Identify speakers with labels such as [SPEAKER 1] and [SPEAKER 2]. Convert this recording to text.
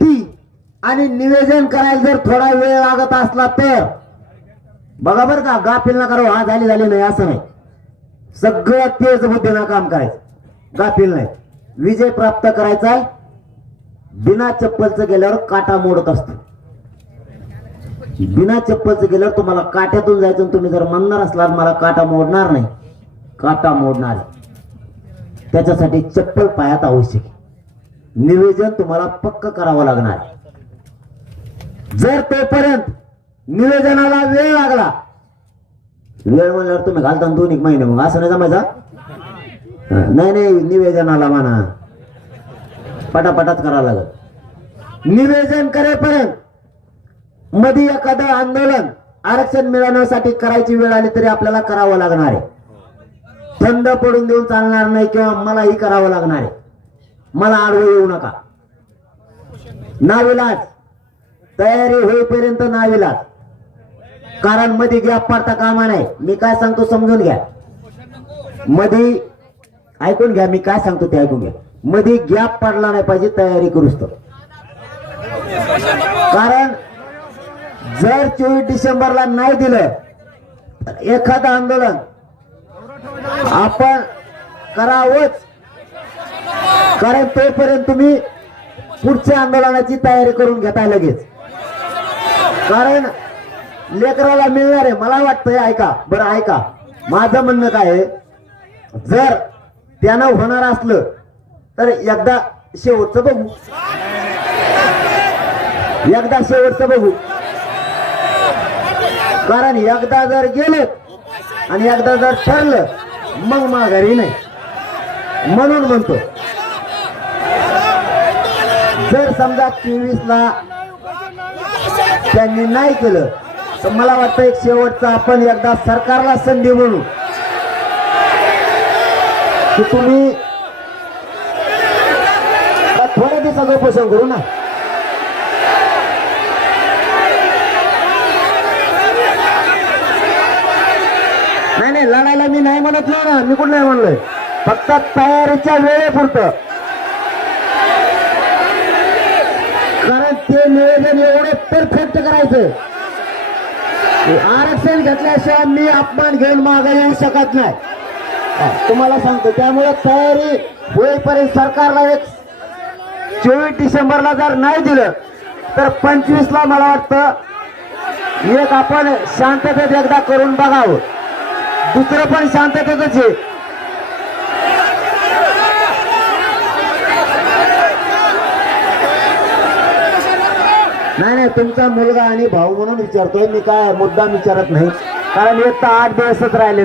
[SPEAKER 1] ती आणि निवेदन करायला जर थोडा वेळ लागत असला तर बघा बरं का गाफील ना करो हा झाली झाली नाही असं नाही. सगळं तेज बुद्धीनं काम करायचं. गाफील नाही. विजय प्राप्त करायचा आहे. बिना चप्पलचं गेल्यावर काटा मोडत असतो. बिना चप्पलचं गेल्यावर तुम्हाला काट्यातून जायचं आणि तुम्ही जर म्हणणार असला मला काटा मोडणार नाही. काटा मोडणार. त्याच्यासाठी चप्पल पायात आवश्यक आहे. निवेदन तुम्हाला पक्क करावं लागणार. जर तोपर्यंत निवेदनाला वेळ लागला वेळ म्हणल्यावर तुम्ही घालता दोन एक महिने मग असं नाही जमायचा नाही नाही निवेदनाला म्हणा. पटापटाच करावं लागत निवेदन करेपर्यंत मध्ये एखादं आंदोलन आरक्षण मिळवण्यासाठी करायची वेळ आली तरी आपल्याला करावं लागणार आहे. थंड पडून देऊन चालणार नाही किंवा मलाही करावं लागणार आहे. मला आडवं येऊ नका. नाविलाज. तयारी होईपर्यंत नाविलाज. कारण मध्ये गॅप पडता कामा नाही मी काय सांगतो समजून घ्या. मध्ये ऐकून घ्या मी काय सांगतो ते ऐकून घ्या. मध्ये गॅप पडला नाही पाहिजे तयारी करूच तर कारण जर चोवीस डिसेंबरला नाही दिलं तर एखादं आंदोलन आपण करावंच. कारण तोपर्यंत तुम्ही पुढच्या आंदोलनाची तयारी करून घेताय लगेच. कारण लेकराला मिळणार आहे मला वाटतंय ऐका बरं ऐका. माझं म्हणणं काय आहे? जर त्यानं होणार असलं तर एकदा शेवटचं बघू. एकदा शेवटचं बघू. कारण एकदा जर गेले आणि एकदा जर ठरलं मग माघारी नाही. म्हणून म्हणतो. जर समजा चोवीस ला त्यांनी नाही केलं तर मला वाटतं एक शेवटचा आपण एकदा सरकारला संधी म्हणू. की तुम्ही थोड्या दिवसाचं उपोषण करू ना. नाही नाही लढायला मी नाही म्हणत नाही ना मी कुठं नाही म्हणलोय? फक्त तयारीच्या वेळेपुरतं कारण ते नियोजन एवढं परफेक्ट करायचं. आरक्षण घेतल्याशिवाय मी अपमान घेऊन मागे येऊ शकत नाही. तुम्हाला सांगतो त्यामुळे तयारी होईपर्यंत सरकारला एक चोवीस डिसेंबरला जर नाही दिलं तर पंचवीसला मला वाटतं एक आपण शांततेत एकदा करून बघावं. दुसरं पण शांततेतच आहे. नाही तुमचा मुलगा आणि भाऊ म्हणून विचारतोय. मी काय मुद्दाम विचारत नाही. कारण एक आठ दिवसच राहिले